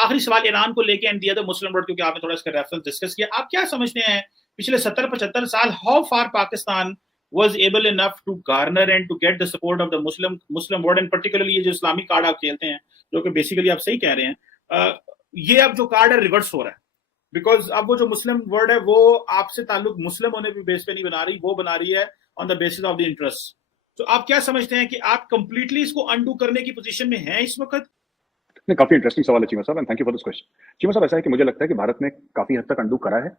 आखिरी सवाल ईरान को लेके and the other Muslim world, क्योंकि आपने थोड़ा इसका रेफरेंस डिस्कस किया, आप क्या समझते हैं पिछले 70-75 साल how far Pakistan was able enough to garner and to get the support of the Muslim world, and particularly ये जो इस्लामिक कार्ड आप खेलते हैं, जो कि बेसिकली आप सही कह रहे हैं, ये अब जो कार्ड है रिवर्स हो रहा है, बिकॉज अब वो जो मुस्लिम वर्ड है वो आपसे ताल्लुक मुस्लिम होने पे बेस पे नहीं बना रही, वो बना रही है on the basis of the interest. तो आप क्या समझते हैं कि आप कंप्लीटली इसको अनडू करने की पोजीशन में हैं इस वक्त? नहीं, काफी इंटरेस्टिंग सवाल है चीमा साहब, and thank you for this question. Cheema साहब, ऐसा है कि मुझे लगता है कि भारत ने काफी हद तक अनडू करा है,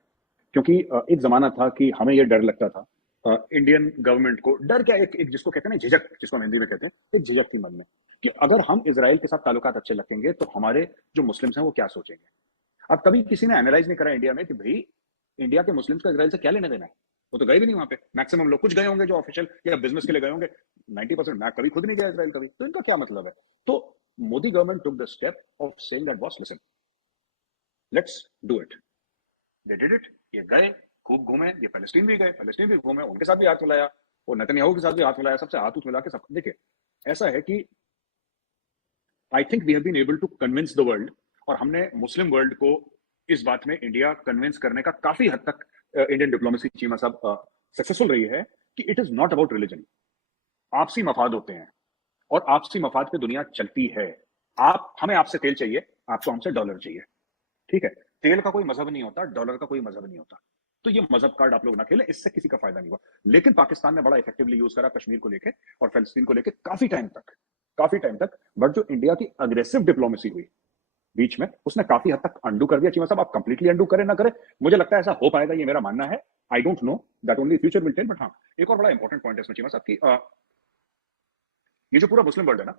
क्योंकि एक जमाना था कि हमें ये डर लगता था, इंडियन गवर्नमेंट को डर क्या, एक जिसको कहते हैं ना झिझक, जिसको हम हिंदी में कहते हैं, एक झिझक थी मन में कि अगर हम इजराइल के साथ ताल्लुकात अच्छे रखेंगे तो हमारे जो मुस्लिम्स हैं वो क्या सोचेंगे। अब कभी किसी ने एनालाइज नहीं करा इंडिया में कि भाई इंडिया के मुस्लिम्स का इजराइल से क्या लेना देना है, वो तो गए भी नहीं वहां पे। मैक्सिमम लोग कुछ गए होंगे जो ऑफिशियल या बिजनेस के लिए गए होंगे, 90% मैं कभी खुद नहीं गया इजराइल कभी, तो इनका क्या मतलब है। तो Modi government took the step of saying that boss listen, let's do it. They did it, ये गए, खूब घूमे, ये पैलेस्टीन भी गए, पैलेस्टीन भी घूमे, उनके साथ भी हाथ मिलाया, और नेतन्याहू के साथ भी हाथ मिलाया, सबसे हाथ मिला के सब। देखिए ऐसा है कि I think we have been able to convince the world, और हमने मुस्लिम वर्ल्ड को इस बात में इंडिया कन्विंस करने का काफी हद तक इंडियन डिप्लोमेसी चीमा साहब सक्सेसफुल रही है कि it is not about religion. आपसी मफाद होते हैं और आपसी मफाद पे दुनिया चलती है। हमें आपसे तेल चाहिए, आपको हमसे डॉलर चाहिए, ठीक है। तेल का कोई मजहब नहीं होता, डॉलर का कोई मजहब नहीं होता, तो ये मजहब कार्ड आप लोग ना खेलें, इससे किसी का फायदा नहीं हुआ। लेकिन पाकिस्तान ने बड़ा इफेक्टिवली यूज करा कश्मीर को लेके और फलस्तीन को लेके काफी टाइम तक। बट जो इंडिया की अग्रेसिव डिप्लोमेसी हुई बीच में, उसने काफी हद तक अंडू कर दिया। चीमा साहब, आप कंप्लीटली अंडू करें ना करें, मुझे लगता है ऐसा हो पाएगा, ये मेरा मानना है। I don't know, that only future will tell. But हाँ, एक और बड़ा इंपॉर्टेंट पॉइंट है इसमें चीमा साहब की, ये जो पूरा मुस्लिम वर्ल्ड है ना,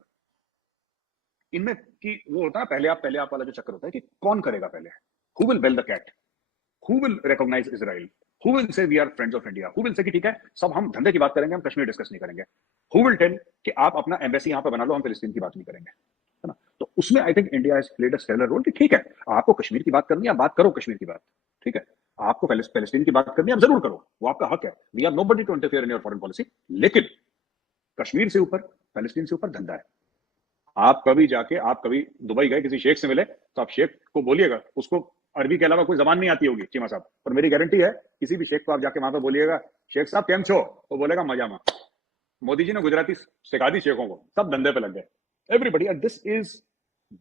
इनमें की वो होता है पहले आप वाला जो चक्कर होता है कि कौन करेगा पहले, who will bell the cat, who will recognise Israel, who will say we are friends of India, who will say कि ठीक है सब हम धंधे की बात करेंगे, हम कश्मीर डिस्कस नहीं करेंगे, हु विल टेल कि आप अपना एम्बेसी यहां पे बना लो, हम फिलिस्तीन की बात नहीं करेंगे, है ना। तो उसमें I think India has played a stellar role कि ठीक है आपको कश्मीर की बात करनी है, आप बात करो कश्मीर की बात, ठीक है। आपको पैलेस्टीन की बात करनी है, आप जरूर करो, वो आपका हक है, we are nobody to interfere in your foreign policy. लेकिन कश्मीर से ऊपर, पैलेस्टीन से ऊपर धंधा है। आप कभी दुबई गए, किसी शेख से मिले, तो आप शेख को बोलिएगा, उसको अरबी के अलावा कोई जबान नहीं आती होगी चीमा साहब, पर मेरी गारंटी है किसी भी शेख को आप जाके वहां पर बोलिएगा शेख साहब केम छो, वो बोलेगा मजामा। मोदी जी ने गुजराती सिखा दी शेखों को, सब धंधे पे लग गए everybody. And this is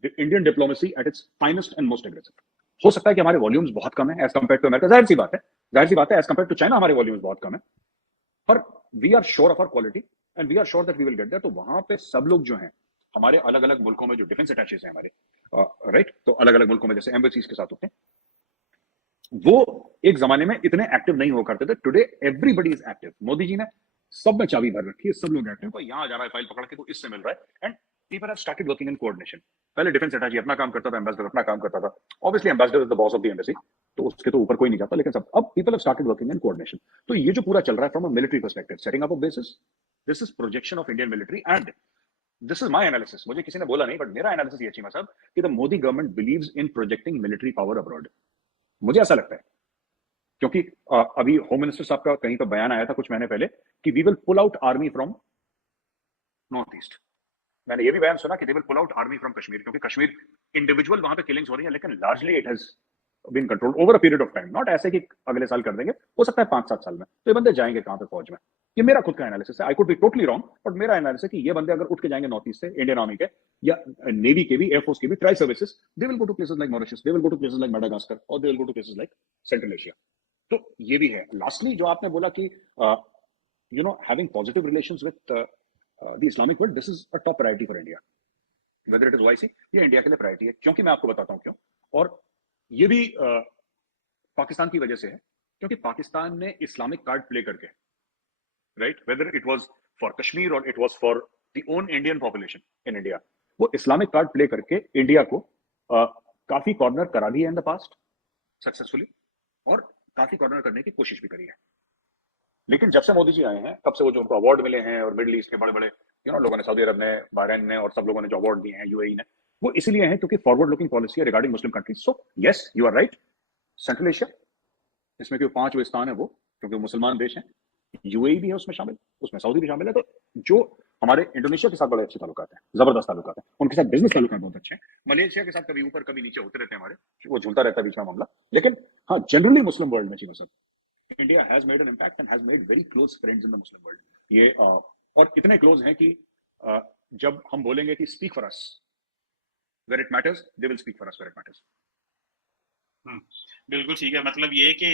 Indian diplomacy at its finest and most aggressive. हो सकता है कि हमारे वॉल्यूम्स बहुत कम है एज कंपेयर टू अमेरिका, जाहिर सी बात है एज कंपेयर टू चाइना हमारे वॉल्यूम्स बहुत कम है, पर we are sure of our quality and we are sure that we will get there. तो वहां पे सब लोग जो हैं हमारे अलग अलग मुल्कों में जो डिफेंस अटैचेस हैं हमारे, राइट, तो अलग अलग मुल्कों में जैसे एम्बेसीज के साथ होते हैं, वो एक जमाने में इतने एक्टिव नहीं हुआ करते थे। Today everybody is active. Modi ji ने सब में चाबी भर रखी है, सब लोग एक्टिव। कोई यहाँ जा रहा है फाइल पकड़ के, तो इससे मिल रहा है, and people have started working in coordination. पहले डिफेंस अटैची अपना काम करता था, एम्बेसडर अपना काम करता था, obviously ambassador is the boss of the embassy, तो उसके तो ऊपर कोई नहीं जाता, लेकिन सब अब people have started working in coordination. तो ये जो पूरा चल रहा है from a military perspective, setting up of basis, this is projection of Indian military and this is my analysis. मुझे किसी ने बोला नहीं, बट मेरा एनालिसिस ये चीमा साहब कि the Modi government believes in projecting military power abroad. मुझे ऐसा लगता है, क्योंकि अभी होम मिनिस्टर साहब का कहीं पर बयान आया था कुछ महीने पहले कि we will pull out army from north east. मैंने ये भी बयान सुना कि they will pull out army from Kashmir, क्योंकि कश्मीर इंडिविजुअल वहां पे किलिंग्स हो रही है, लेकिन largely it has been controlled over a period of time, not ऐसे कि अगले साल कर देंगे, हो सकता है 5-7 साल में। तो ये बंदे जाएंगे कहां पे फौज में, ये मेरा खुद का एनालिसिस है। I could be totally wrong, but मेरा एनालिसिस है कि ये बंदे अगर उठ के जाएंगे नॉर्थ ईस्ट से, इंडियन आर्मी के या नेवी के भी, एयरफोर्स के भी, tri services, they will go to places like Mauritius, they will go to places like Madagascar, और they will go to places like Central Asia. तो ये भी है। लास्टली जो आपने बोला कि you know having positive relations with the Islamic world, this is a top priority for India, whether it is YC, ये इंडिया के लिए प्रायोरिटी है। क्योंकि मैं आपको बताता हूं क्यों, और ये भी पाकिस्तान की वजह से है, क्योंकि पाकिस्तान ने इस्लामिक कार्ड प्ले करके, right, whether it was for Kashmir और it was for the own Indian population in India, वो इस्लामिक कार्ड प्ले करके इंडिया को काफी कॉर्नर करा दिया इन द पास्ट सक्सेसफुली, और काफी कॉर्नर करने की कोशिश भी करी है। लेकिन जब से मोदी जी आए हैं, तब से वो जो उनको अवार्ड मिले हैं, और मिडिल ईस्ट के बड़े बड़े यू नो लोगों ने, सऊदी अरब ने, बहरीन ने, और सब लोगों ने जो अवार्ड दिए हैं, यूएई ने, वो इसलिए हैं क्योंकि फॉरवर्ड लुकिंग पॉलिसी है regarding Muslim countries. So yes, you are right, central Asia, इसमें जो 5 स्थान है वो, क्योंकि मुसलमान देश हैं, यूएई भी है उसमें शामिल, उसमें सऊदी भी शामिल है। तो जो हमारे इंडोनेशिया के साथ बड़े अच्छे ताल्लुकात हैं, जबरदस्त ताल्लुकात हैं, उनके साथ बिजनेस ताल्लुकात बहुत अच्छे हैं। मलेशिया के साथ कभी ऊपर कभी नीचे होते रहते हैं हमारे, वो झूलता रहता है बीच में मामला। लेकिन हाँ, जनरली मुस्लिम वर्ल्ड में चीजों सब India has made an impact and has made very close friends in the Muslim world. ये और इतने क्लोज हैं कि जब हम बोलेंगे कि speak for us where it matters, they will speak for us where it matters. बिल्कुल ठीक है। मतलब ये कि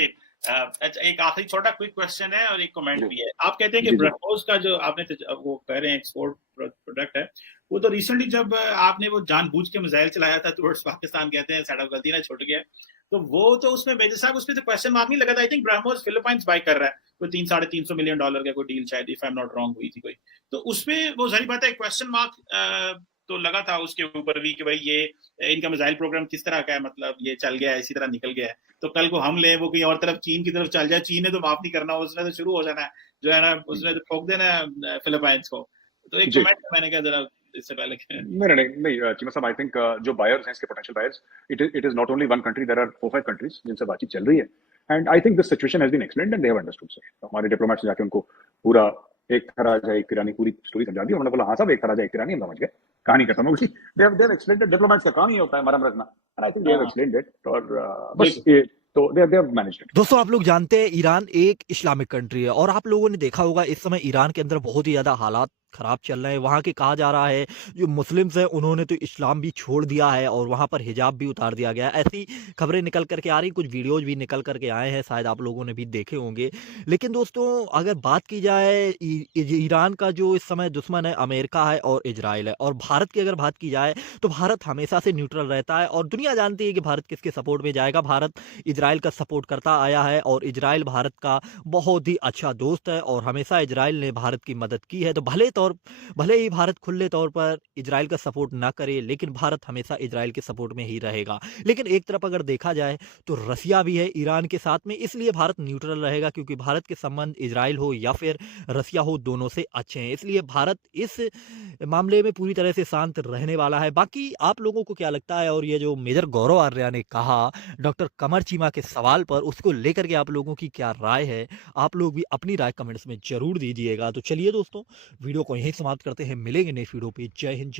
एक आखिरी छोटा क्विक क्वेश्चन है और एक कमेंट भी है। आप कहते हैं कि ब्रह्मोस का जो आपने वो कह रहे हैं एक्सपोर्ट प्रोडक्ट है, वो तो रिसेंटली जब आपने वो जानबूझ के मिसाइल चलाया था टुवर्ड्स पाकिस्तान, कहते हैं साइड गलती ना छूट गया, तो वो तो उसमें मेजर साहब उसमें तो क्वेश्चन मार्क नहीं लगा था। I think BrahMos Philippines buy कर रहा है, कोई $300-350 मिलियन का कोई डील शायद, if I am not wrong, हुई थी कोई। तो उसमें वो जाहिर बात है क्वेश्चन मार्क तो लगा था उसके ऊपर भी कि भाई ये इनका मिसाइल प्रोग्राम किस तरह का है, मतलब ये चल गया है, इसी तरह निकल गया है, तो कल को हम ले वो कहीं और तरफ चीन की तरफ चल जाए, चीन ने तो माफ नहीं करना, उसने तो शुरू हो जाना है जो है ना, उसने तो ठोक देना है फिलीपाइंस को। तो एक कमेंट मैंने कहा जरा इससे पहले नहीं चीमा साहब, आई थिंक जो बायर्स हैं इसके potential buyers, it is not only one country, there are 4-5 countries जिनसे बातचीत चल रही है। And I think this situation has been explained and they have understood sir. हमारे डिप्लोमेट्स जाके उनको पूरा एक था राजा एक तिरानी पूरी स्टोरी समझा दी। उन्होंने बोला हाँ साहब, एक था राजा एक तिरानी, हम समझ गए, कहानी खत्म हो गई। They have explained it, diplomats का काम ही होता है मरम रखना, and I think they have explained it. और बस ये तो दे हैव मैनेज्ड इट। दोस्तों, आप लोग जानते हैं ईरान एक इस्लामिक कंट्री है और आप लोगों ने देखा होगा इस समय ईरान के अंदर बहुत ही ज़्यादा हालात खराब चल रहे हैं। वहाँ के कहा जा रहा है जो मुस्लिम्स हैं उन्होंने तो इस्लाम भी छोड़ दिया है और वहाँ पर हिजाब भी उतार दिया गया है। ऐसी खबरें निकल करके आ रही, कुछ वीडियोज भी निकल करके आए हैं, शायद आप लोगों ने भी देखे होंगे। लेकिन दोस्तों, अगर बात की जाए ईरान का जो इस समय दुश्मन है अमेरिका है और इजराइल है, और भारत की अगर बात की जाए तो भारत हमेशा से न्यूट्रल रहता है और दुनिया जानती है कि भारत किसके सपोर्ट में जाएगा। भारत इजराइल का सपोर्ट करता आया है और इजराइल भारत का बहुत ही अच्छा दोस्त है और हमेशा इजराइल ने भारत की मदद की है। तो भले ही भारत खुले तौर पर इजराइल का सपोर्ट ना करे, लेकिन भारत हमेशा इजराइल के सपोर्ट में ही रहेगा। लेकिन एक तरफ अगर देखा जाए तो रसिया भी है ईरान के साथ में, इसलिए भारत न्यूट्रल रहेगा, क्योंकि भारत के संबंध इजराइल हो या फिर रसिया हो दोनों से अच्छे हैं। इसलिए भारत इस मामले में पूरी तरह से शांत रहने वाला है। बाकी आप लोगों को क्या लगता है, और ये जो मेजर गौरव आर्या ने कहा डॉक्टर कमर चीमा के सवाल पर, उसको लेकर के आप लोगों की क्या राय है? आप लोग भी अपनी राय कमेंट्स में जरूर दीजिएगा। तो चलिए दोस्तों, वीडियो को यहीं समाप्त करते हैं, मिलेंगे नेक्स्ट वीडियो पे। जय हिंद, जय